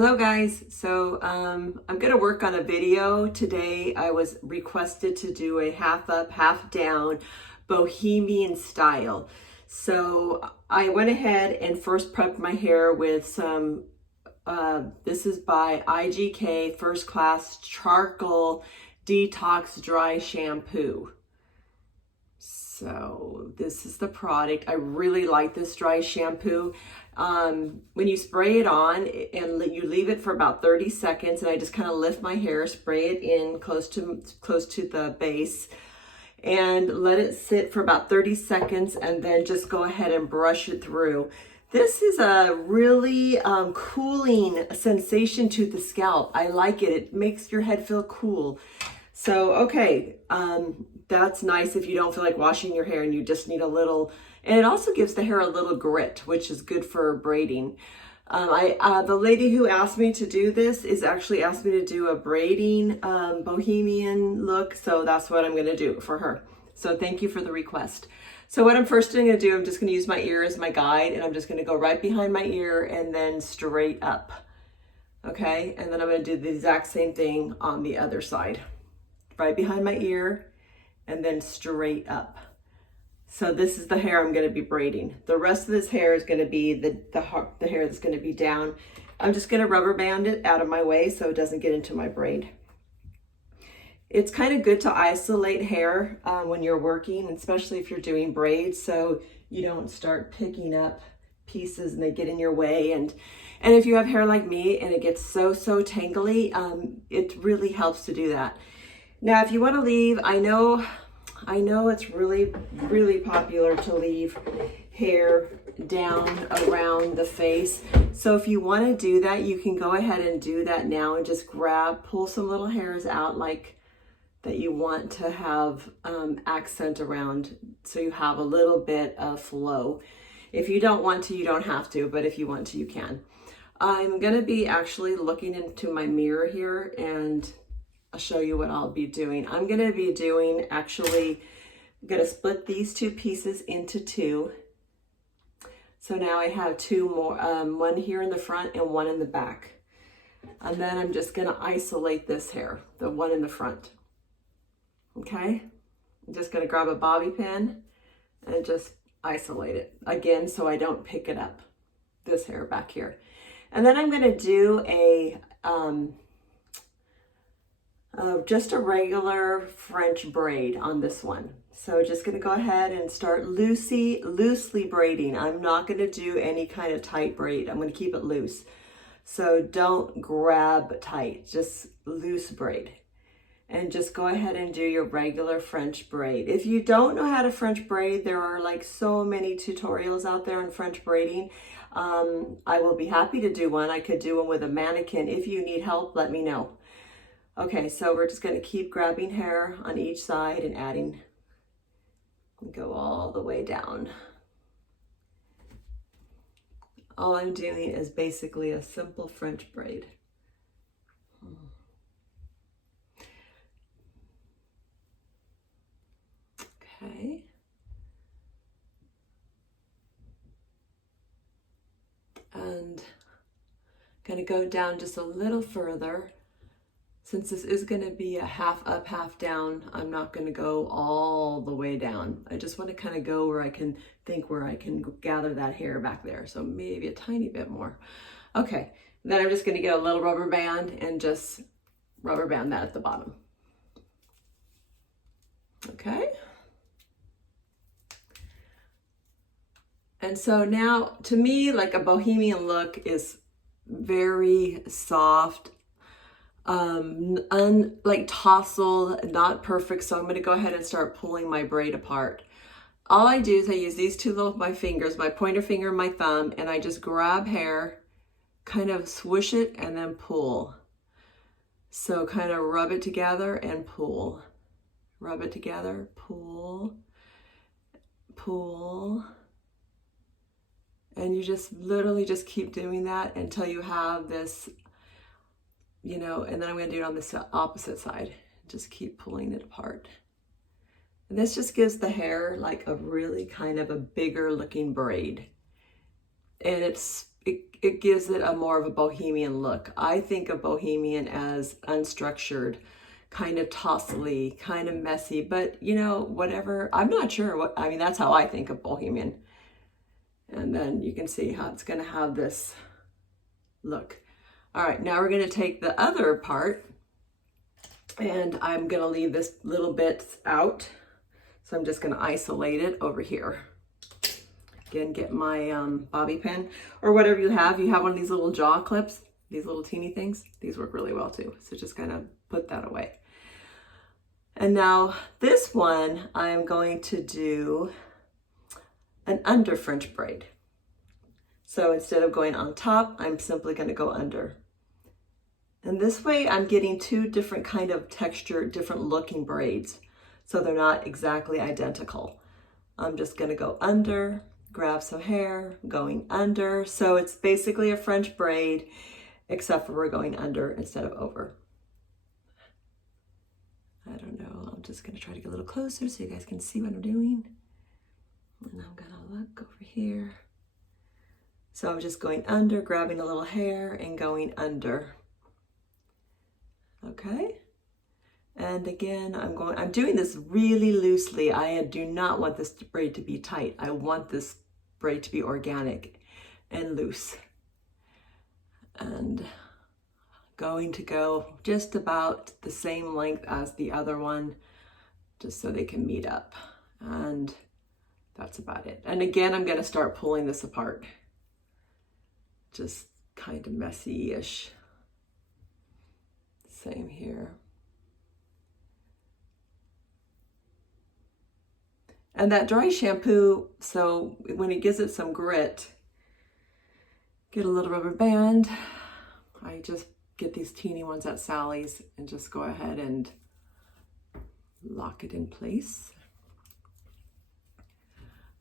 Hello guys, so I'm going to work on a video today. I was requested to do a half up, half down Bohemian style. So I went ahead and first prepped my hair with some, this is by IGK First Class Charcoal Detox Dry Shampoo. So this is the product. I really like this dry shampoo. When you spray it on and you leave it for about 30 seconds, and I just kind of lift my hair, spray it in close to the base, and let it sit for about 30 seconds, and then just go ahead and brush it through. This is a really cooling sensation to the scalp. I like it. It makes your head feel cool. So, okay, that's nice if you don't feel like washing your hair and you just need a little, and it also gives the hair a little grit, which is good for braiding. The lady who asked me to do this is actually asked me to do a braiding Bohemian look, so that's what I'm going to do for her. So thank you for the request. So what I'm first going to do, I'm just going to use my ear as my guide, and I'm just going to go right behind my ear and then straight up. Okay, and then I'm going to do the exact same thing on the other side. Right behind my ear and then straight up. So this is the hair I'm going to be braiding. The rest of this hair is going to be the hair that's going to be down. I'm just going to rubber band it out of my way so it doesn't get into my braid. It's kind of good to isolate hair when you're working, especially if you're doing braids, so you don't start picking up pieces and they get in your way. And if you have hair like me and it gets so tangly, it really helps to do that. Now, if you want to leave, I know it's really popular to leave hair down around the face. So if you want to do that, you can go ahead and do that now and just pull some little hairs out like that you want to have accent around, so you have a little bit of flow. If you don't want to, you don't have to, but if you want to, you can. I'm going to be actually looking into my mirror here, and I'll show you what I'll be doing. I'm going to be doing, I'm going to split these two pieces into two. So now I have two more, one here in the front and one in the back. And then I'm just going to isolate this hair, the one in the front. Okay? I'm just going to grab a bobby pin and just isolate it again so I don't pick it up, this hair back here. And then I'm going to do just a regular French braid on this one. So just going to go ahead and start loosely braiding. I'm not going to do any kind of tight braid. I'm going to keep it loose. So don't grab tight, just loose braid. And just go ahead and do your regular French braid. If you don't know how to French braid, there are like so many tutorials out there on French braiding. I will be happy to do one. I could do one with a mannequin. If you need help, let me know. Okay, so we're just going to keep grabbing hair on each side and adding, and go all the way down. All I'm doing is basically a simple French braid. Okay. And going to go down just a little further. Since this is going to be a half up, half down, I'm not going to go all the way down. I just want to kind of go where I can gather that hair back there. So maybe a tiny bit more. Okay, then I'm just going to get a little rubber band and just rubber band that at the bottom. Okay. And so now, to me, like a Bohemian look is very soft, like tousle, not perfect. So I'm going to go ahead and start pulling my braid apart. All I do is I use these two my fingers, my pointer finger and my thumb, and I just grab hair, kind of swoosh it and then pull. So kind of rub it together and pull. Rub it together, pull, pull. And you just literally just keep doing that until you have this, and then I'm going to do it on the opposite side. Just keep pulling it apart. And this just gives the hair like a really kind of a bigger looking braid. And it's it gives it a more of a bohemian look. I think of bohemian as unstructured, kind of tossly, kind of messy, but you know, whatever. I'm not sure what, I mean, that's how I think of bohemian. And then you can see how it's going to have this look. All right, now we're going to take the other part, and I'm going to leave this little bit out. So I'm just going to isolate it over here. Again, get my bobby pin or whatever you have. You have one of these little jaw clips, these little teeny things. These work really well too. So just kind of put that away. And now this one, I'm going to do an under French braid. So instead of going on top, I'm simply going to go under. And this way I'm getting two different kind of texture, different looking braids. So they're not exactly identical. I'm just going to go under, grab some hair, going under. So it's basically a French braid, except for we're going under instead of over. I don't know. I'm just going to try to get a little closer so you guys can see what I'm doing. And I'm going to look over here. So I'm just going under, grabbing a little hair and going under. Okay. And again, I'm doing this really loosely. I do not want this braid to be tight. I want this braid to be organic and loose. And going to go just about the same length as the other one, just so they can meet up. And that's about it. And again, I'm going to start pulling this apart. Just kind of messy-ish. Same here. And that dry shampoo, so when it gives it some grit, get a little rubber band. I just get these teeny ones at Sally's and just go ahead and lock it in place.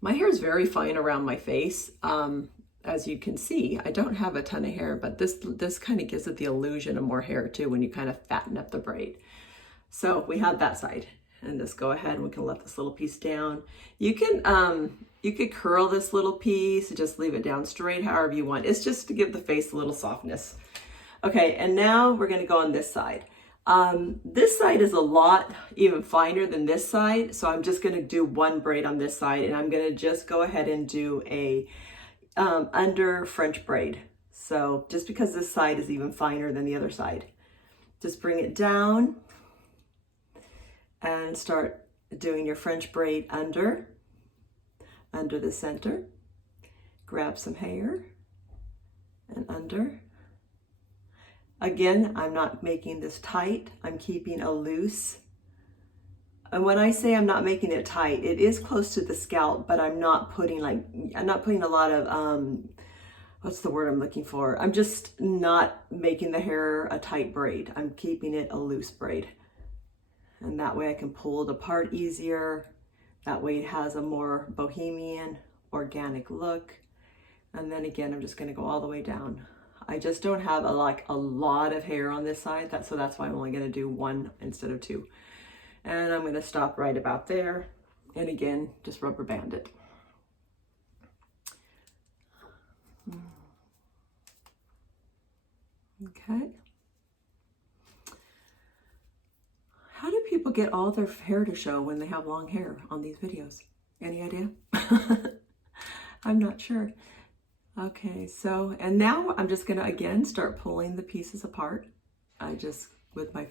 My hair is very fine around my face. As you can see, I don't have a ton of hair, but this kind of gives it the illusion of more hair too when you kind of fatten up the braid. So we have that side. And just go ahead and we can let this little piece down. You could curl this little piece and just leave it down straight however you want. It's just to give the face a little softness. Okay, and now we're going to go on this side. This side is a lot even finer than this side, so I'm just going to do one braid on this side, and I'm going to just go ahead and do a under French braid. So just because this side is even finer than the other side, just bring it down and start doing your French braid under the center. Grab some hair and under. Again, I'm not making this tight. I'm keeping a loose. And when I say I'm not making it tight, it is close to the scalp, but I'm not putting a lot of, what's the word I'm looking for? I'm just not making the hair a tight braid. I'm keeping it a loose braid. And that way I can pull it apart easier. That way it has a more bohemian, organic look. And then again, I'm just gonna go all the way down. I just don't have a lot of hair on this side, so that's why I'm only gonna do one instead of two. And I'm gonna stop right about there. And again, just rubber band it. Okay. How do people get all their hair to show when they have long hair on these videos? Any idea? I'm not sure. Okay, so, and now I'm just gonna again start pulling the pieces apart. I just, with my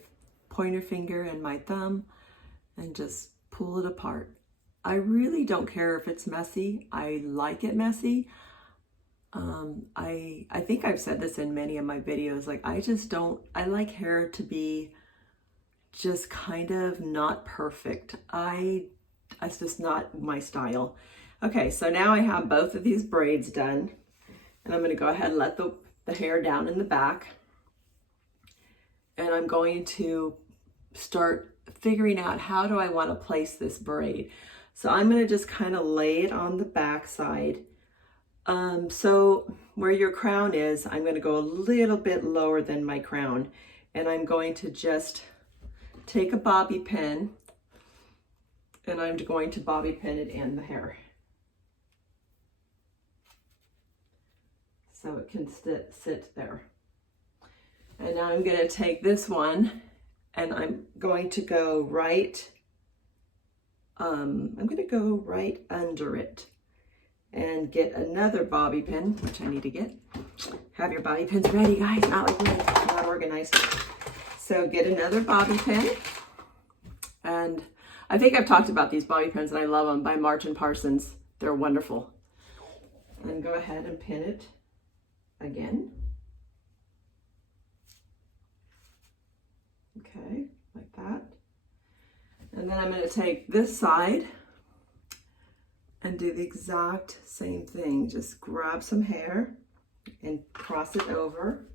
pointer finger and my thumb, and just pull it apart. I really don't care if it's messy. I like it messy. I think I've said this in many of my videos, like I like hair to be just kind of not perfect. It's just not my style. Okay, so now I have both of these braids done, and I'm gonna go ahead and let the hair down in the back. And I'm going to start figuring out how do I want to place this braid. So I'm gonna just kind of lay it on the back side. So where your crown is, I'm gonna go a little bit lower than my crown, and I'm going to just take a bobby pin, and I'm going to bobby pin it in the hair. so it can sit there. And now I'm going to take this one and I'm going to go right under it and get another bobby pin, which I need to get. Have your bobby pins ready, guys. Not like we're not organized. So get another bobby pin. And I think I've talked about these bobby pins and I love them, by March and Parsons. They're wonderful. And go ahead and pin it again. Okay, like that. And then I'm going to take this side and do the exact same thing. Just grab some hair and cross it over.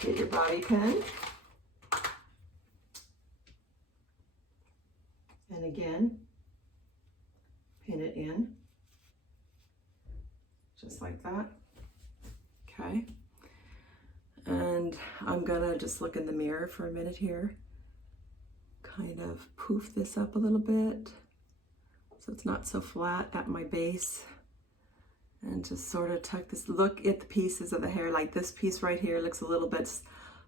Get your bobby pin. And again, pin it in. Just like that. Okay. And I'm gonna just look in the mirror for a minute here. Kind of poof this up a little bit so it's not so flat at my base. And just sort of tuck this, look at the pieces of the hair, like this piece right here looks a little bit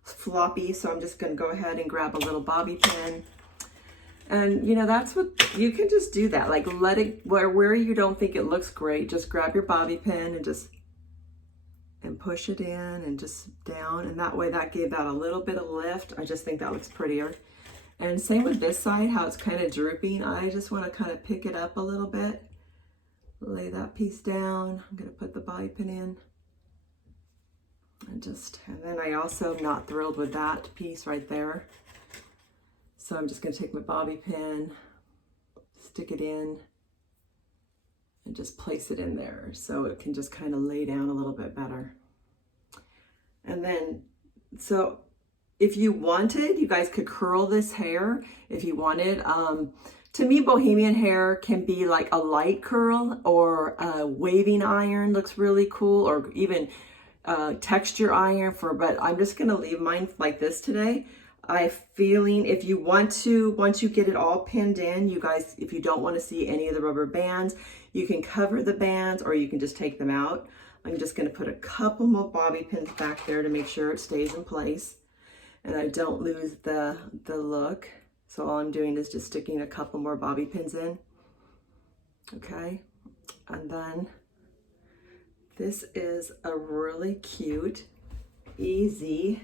floppy, so I'm just gonna go ahead and grab a little bobby pin. And you know, that's what, you can just do that, like let it, where you don't think it looks great, just grab your bobby pin and push it in and just down, and that way that gave that a little bit of lift. I just think that looks prettier. And same with this side, how it's kind of drooping. I just want to kind of pick it up a little bit. Lay that piece down. I'm going to put the bobby pin in. And then I also am not thrilled with that piece right there. So I'm just going to take my bobby pin, stick it in, and just place it in there so it can just kind of lay down a little bit better. And then, so if you wanted, you guys could curl this hair if you wanted. To me, Bohemian hair can be like a light curl, or a waving iron looks really cool, or even texture iron but I'm just gonna leave mine like this today. I'm feeling, if you want to, once you get it all pinned in, you guys, if you don't want to see any of the rubber bands, you can cover the bands or you can just take them out. I'm just going to put a couple more bobby pins back there to make sure it stays in place and I don't lose the look. So all I'm doing is just sticking a couple more bobby pins in. Okay, and then this is a really cute, easy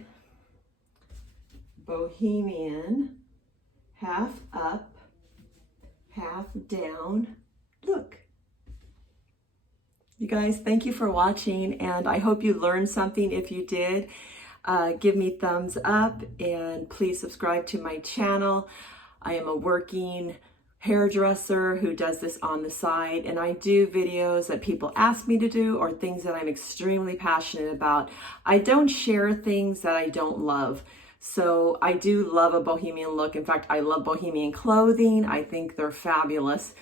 Bohemian half up, half down look. You guys, thank you for watching, and I hope you learned something. If you did, give me thumbs up and please subscribe to my channel. I am a working hairdresser who does this on the side, and I do videos that people ask me to do or things that I'm extremely passionate about. I don't share things that I don't love. So I do love a Bohemian look. In fact, I love Bohemian clothing. I think they're fabulous.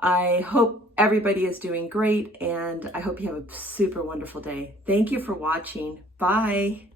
I hope everybody is doing great, and I hope you have a super wonderful day. Thank you for watching. Bye.